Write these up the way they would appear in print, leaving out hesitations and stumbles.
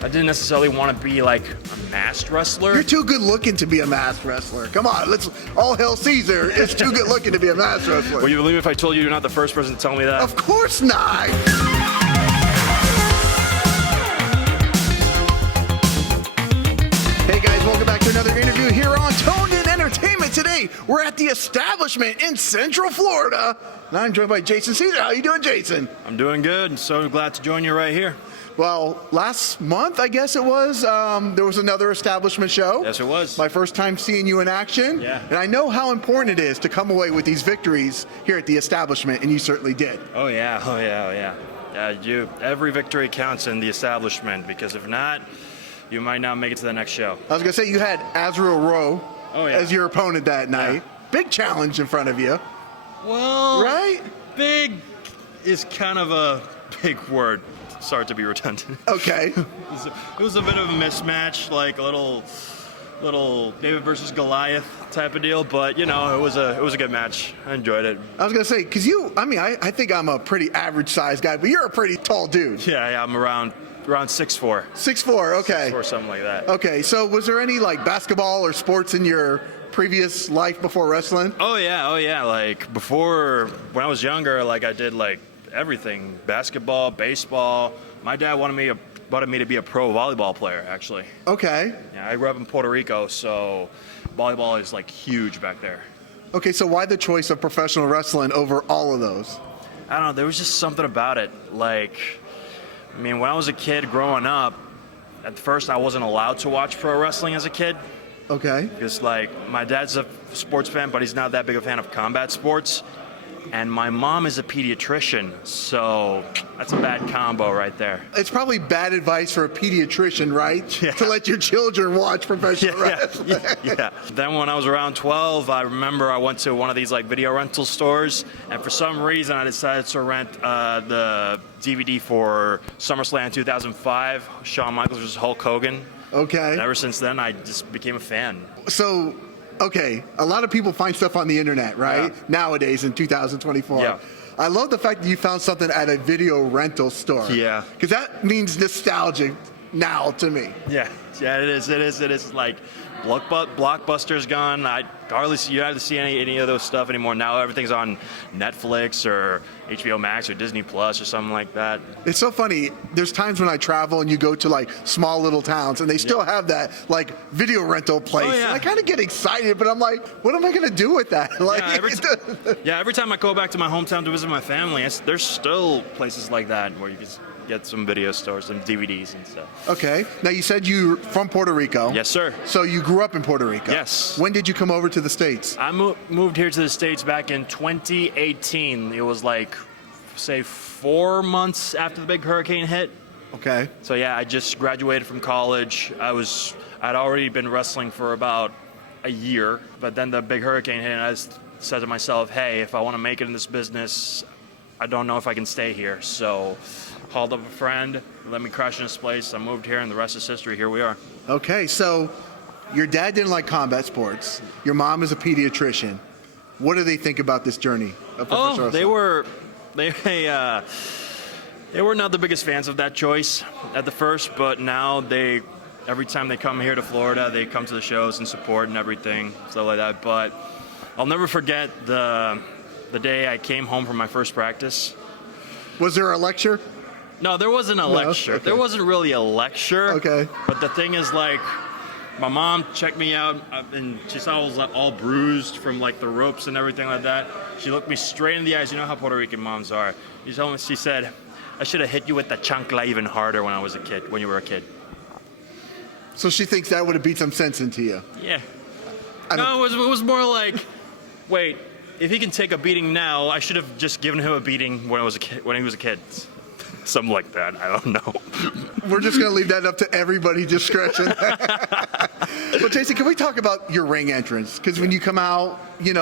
I didn't necessarily want to be like a masked wrestler. You're too good looking to be a masked wrestler. Come on, let's all hail Caesar. It's too good looking to be a masked wrestler. Will you believe me if I told you you're not the first person to tell me that? Of course not. Hey guys, welcome back to another interview here on Toned In Entertainment. Today, we're at the Establishment in Central Florida, and I'm joined by Jason Caeser. How you doing, Jason? I'm doing good. So glad to join you right here. Well, last month, I guess it was, there was another Establishment show. Yes, it was. My first time seeing you in action. Yeah. And I know how important it is to come away with these victories here at the Establishment, and you certainly did. Oh yeah. Every victory counts in the Establishment, because if not, you might not make it to the next show. I was going to say, you had Azrael Row as your opponent that night. Yeah. Big challenge in front of you. Well, right? Big is kind of a big word. Sorry to be redundant. Okay. It was a bit of a mismatch, like a little David versus Goliath type of deal, but you know, it was a good match. I enjoyed it. I was gonna say, cause I think I'm a pretty average size guy, but you're a pretty tall dude. Yeah, I'm around 6'4". 6'4", okay. 6'4", something like that. Okay, so was there any like basketball or sports in your previous life before wrestling? Oh yeah. Like before, when I was younger, like I did like everything: basketball, baseball. My dad wanted me to be a pro volleyball player, actually. Okay. Yeah, I grew up in Puerto Rico, so volleyball is like huge back there. Okay, so why the choice of professional wrestling over all of those? I don't know, there was just something about it. Like, I mean, when I was a kid growing up, at first I wasn't allowed to watch pro wrestling as a kid. Okay. Because like, my dad's a sports fan, but he's not that big a fan of combat sports. And my mom is a pediatrician, so that's a bad combo right there. It's probably bad advice for a pediatrician, right? Yeah. To let your children watch professional wrestling. Yeah. Then when I was around 12, I remember I went to one of these like video rental stores, and for some reason I decided to rent the DVD for SummerSlam 2005, Shawn Michaels versus Hulk Hogan. Okay. And ever since then, I just became a fan. So, okay, a lot of people find stuff on the internet, right? Yeah. Nowadays in 2024. Yeah. I love the fact that you found something at a video rental store. Yeah. Because that means nostalgic now to me. Yeah, it is. Like, Blockbuster's gone. You hardly see any of those stuff anymore. Now everything's on Netflix or HBO Max or Disney Plus or something like that. It's so funny. There's times when I travel and you go to like small little towns and they still have that like video rental place. Oh, yeah. And I kind of get excited, but I'm like, what am I going to do with that? Like, every time I go back to my hometown to visit my family, there's still places like that where you can get some video stores, some DVDs and stuff. Okay. Now you said you're from Puerto Rico. Yes, sir. So you grew up in Puerto Rico. Yes. When did you come over to the States? I moved here to the States back in 2018. It was like, say, 4 months after the big hurricane hit. Okay. So yeah, I just graduated from college. I'd already been wrestling for about a year, but then the big hurricane hit, and I said to myself, hey, if I want to make it in this business, I don't know if I can stay here. So called up a friend, let me crash in his place. I moved here, and the rest is history. Here we are. Okay, so your dad didn't like combat sports. Your mom is a pediatrician. What do they think about this journey of professional wrestling? They were not the biggest fans of that choice at the first, but now every time they come here to Florida, they come to the shows and support and everything, stuff like that. But I'll never forget the day I came home from my first practice. Was there a lecture? No, there wasn't a lecture. Okay. There wasn't really a lecture. Okay. But the thing is, like, my mom checked me out, and she saw I was like, all bruised from like the ropes and everything like that. She looked me straight in the eyes. You know how Puerto Rican moms are. She said, I should have hit you with the chancla even harder when you were a kid. So she thinks that would have beat some sense into you. Yeah. No, it was more like, wait, if he can take a beating now, I should have just given him a beating when he was a kid. Something like that. I don't know. We're just going to leave that up to everybody's discretion. But Jason, can we talk about your ring entrance? Because when you come out, you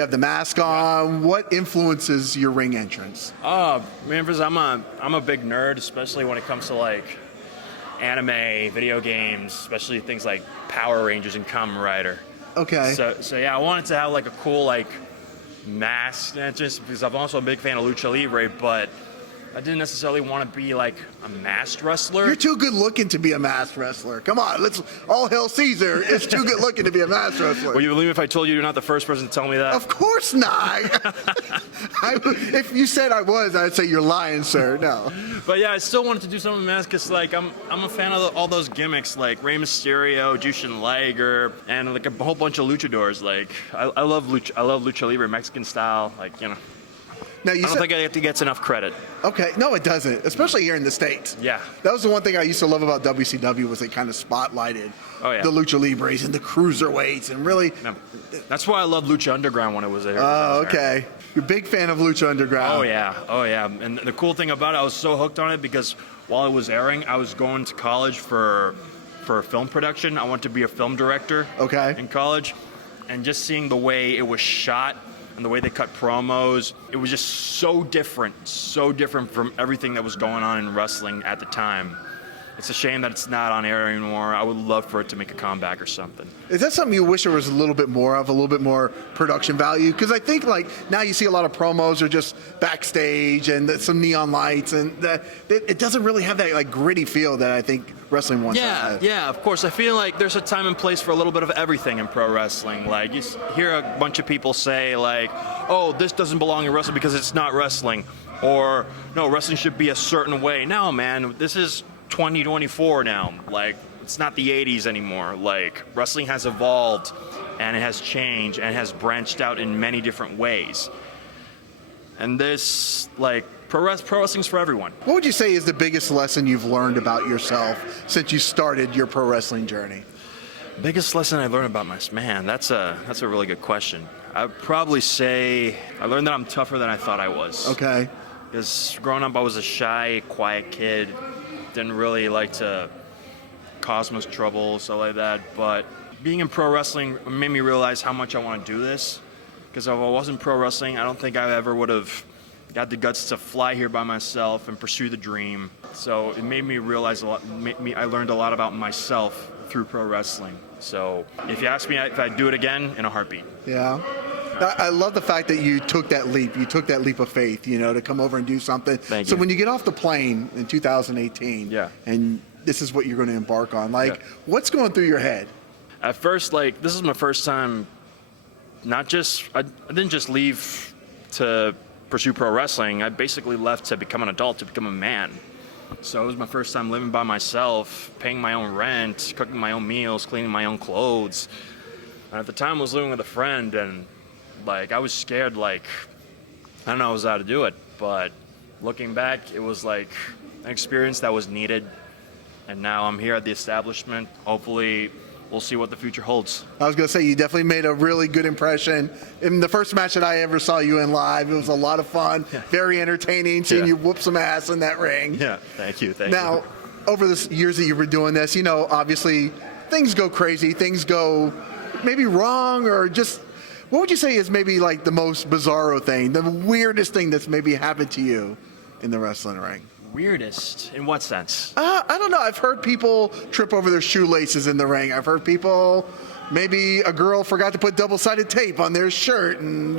have the mask on. What influences your ring entrance? Man, I'm a big nerd, especially when it comes to like anime, video games, especially things like Power Rangers and Kamen Rider. Okay. So yeah, I wanted to have like a cool like mask entrance because I'm also a big fan of Lucha Libre, but I didn't necessarily want to be like a masked wrestler. You're too good looking to be a masked wrestler. Come on, let's all hail Caesar. It's too good looking to be a masked wrestler. Will you believe if I told you you're not the first person to tell me that? Of course not. If you said I was, I'd say you're lying, sir. No. But yeah, I still wanted to do something masked because like I'm a fan of all those gimmicks like Rey Mysterio, Jushin Liger, and like a whole bunch of luchadors. Like I love Lucha Libre, Mexican style. Like, you know. I Now, don't think it gets enough credit. Okay, no, it doesn't, especially here in the States. Yeah. That was the one thing I used to love about WCW was they kind of spotlighted the Lucha Libres and the cruiserweights and really. No. That's why I loved Lucha Underground when it was there. Oh, okay. You're a big fan of Lucha Underground. Oh yeah. And the cool thing about it, I was so hooked on it because while it was airing, I was going to college for film production. I wanted to be a film director. Okay. In college, and just seeing the way it was shot and the way they cut promos, it was just so different from everything that was going on in wrestling at the time. It's a shame that it's not on air anymore. I would love for it to make a comeback or something. Is that something you wish there was a little bit more of, a little bit more production value? Because I think like now you see a lot of promos are just backstage and some neon lights, and it doesn't really have that like gritty feel that I think wrestling wants to have. Yeah, of course. I feel like there's a time and place for a little bit of everything in pro wrestling. Like you hear a bunch of people say like, "Oh, this doesn't belong in wrestling because it's not wrestling," or "No, wrestling should be a certain way." No, man, this is 2024 now. Like, it's not the 80s anymore. Like, wrestling has evolved and it has changed and it has branched out in many different ways. And this, like, pro wrestling's for everyone. What would you say is the biggest lesson you've learned about yourself since you started your pro wrestling journey? Biggest lesson I learned about myself? Man, that's a really good question. I'd probably say I learned that I'm tougher than I thought I was. Okay. Because growing up, I was a shy, quiet kid. Didn't really like to cause much trouble, stuff like that. But being in pro wrestling made me realize how much I want to do this. Because if I wasn't pro wrestling, I don't think I ever would have got the guts to fly here by myself and pursue the dream. So it made me realize a lot. I learned a lot about myself through pro wrestling. So if you ask me if I'd do it again, in a heartbeat. Yeah. I love the fact that you took that leap. You took that leap of faith, to come over and do something. Thank so you. when you get off the plane in 2018, and this is what you're going to embark on, what's going through your head? At first, this is my first time. I didn't just leave to pursue pro wrestling. I basically left to become an adult, to become a man. So it was my first time living by myself, paying my own rent, cooking my own meals, cleaning my own clothes. And at the time, I was living with a friend, and I was scared, I don't know how to do it, but looking back, it was an experience that was needed, and now I'm here at the establishment. Hopefully, we'll see what the future holds. I was going to say, you definitely made a really good impression. In the first match that I ever saw you in live, it was a lot of fun, very entertaining, seeing you whoop some ass in that ring. Yeah, thank you. Now, over the years that you've been doing this, obviously, things go crazy, things go maybe wrong, or just... What would you say is maybe the most bizarro thing, the weirdest thing that's maybe happened to you in the wrestling ring? Weirdest? In what sense? I don't know. I've heard people trip over their shoelaces in the ring. I've heard people, maybe a girl forgot to put double-sided tape on their shirt and,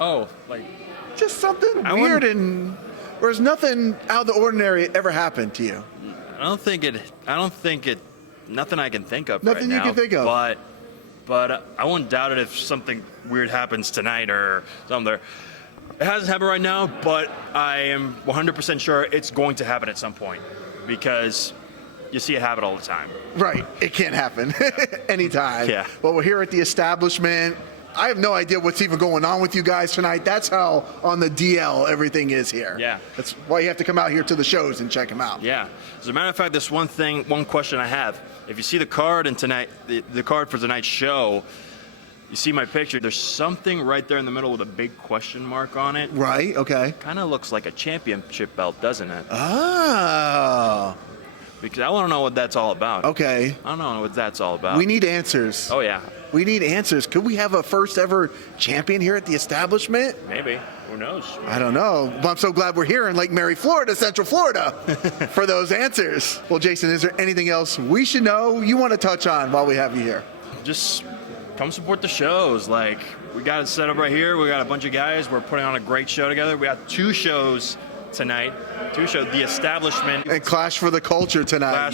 Oh, just something weird, and whereas nothing out of the ordinary ever happened to you. Nothing I can think of Nothing right now. you can think of. But I wouldn't doubt it if something weird happens tonight or something there. It hasn't happened right now, but I am 100% sure it's going to happen at some point because you see it happen all the time. Right. It can't happen anytime. Yeah. Well, we're here at the establishment. I have no idea what's even going on with you guys tonight. That's how on the DL everything is here. Yeah. That's why you have to come out here to the shows and check them out. Yeah. As a matter of fact, there's one question I have. If you see the card the card for tonight's show, you see my picture. There's something right there in the middle with a big question mark on it. Right. Okay. Kind of looks like a championship belt, doesn't it? Oh. Because I want to know what that's all about. Okay. I don't know what that's all about. We need answers. Oh, yeah. We need answers. Could we have a first ever champion here at the establishment? Maybe. Who knows? I don't know. But I'm so glad we're here in Lake Mary, Florida, Central Florida, for those answers. Well, Jason, is there anything else we should know you want to touch on while we have you here? Just come support the shows. Like, we got it set up right here. We got a bunch of guys. We're putting on a great show together. We got 2 shows tonight. 2 shows. The Establishment. And Clash for the Culture tonight.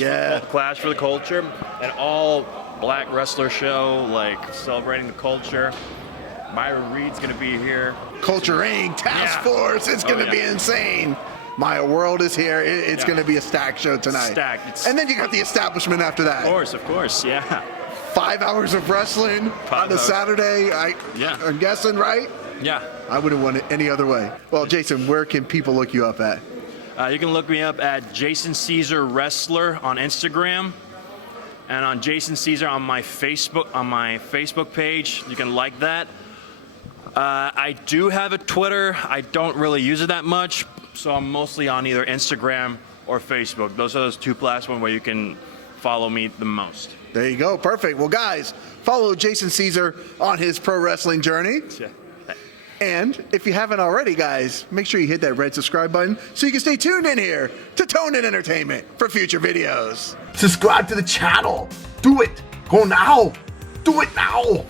Clash for the Culture. An all black wrestler show, like celebrating the culture. Myra Reed's going to be here. Culture Inc. Task Force. It's going to be insane. Maya World is here. It's going to be a stacked show tonight. Stacked. And then you got the Establishment after that. Of course, yeah. 5 hours of wrestling on a Saturday. I'm guessing, right? Yeah. I wouldn't want it any other way. Well, Jason, where can people look you up at? You can look me up at Jason Caeser Wrestler on Instagram, and on Jason Caeser on my Facebook page. You can like that. I do have a Twitter. I don't really use it that much, so I'm mostly on either Instagram or Facebook. Those are those 2 platforms where you can follow me the most. There you go. Perfect. Well, guys, follow Jason Caeser on his pro wrestling journey. Yeah. And if you haven't already, guys, make sure you hit that red subscribe button so you can stay tuned in here to Tone In Entertainment for future videos. Subscribe to the channel. Do it. Go now. Do it now.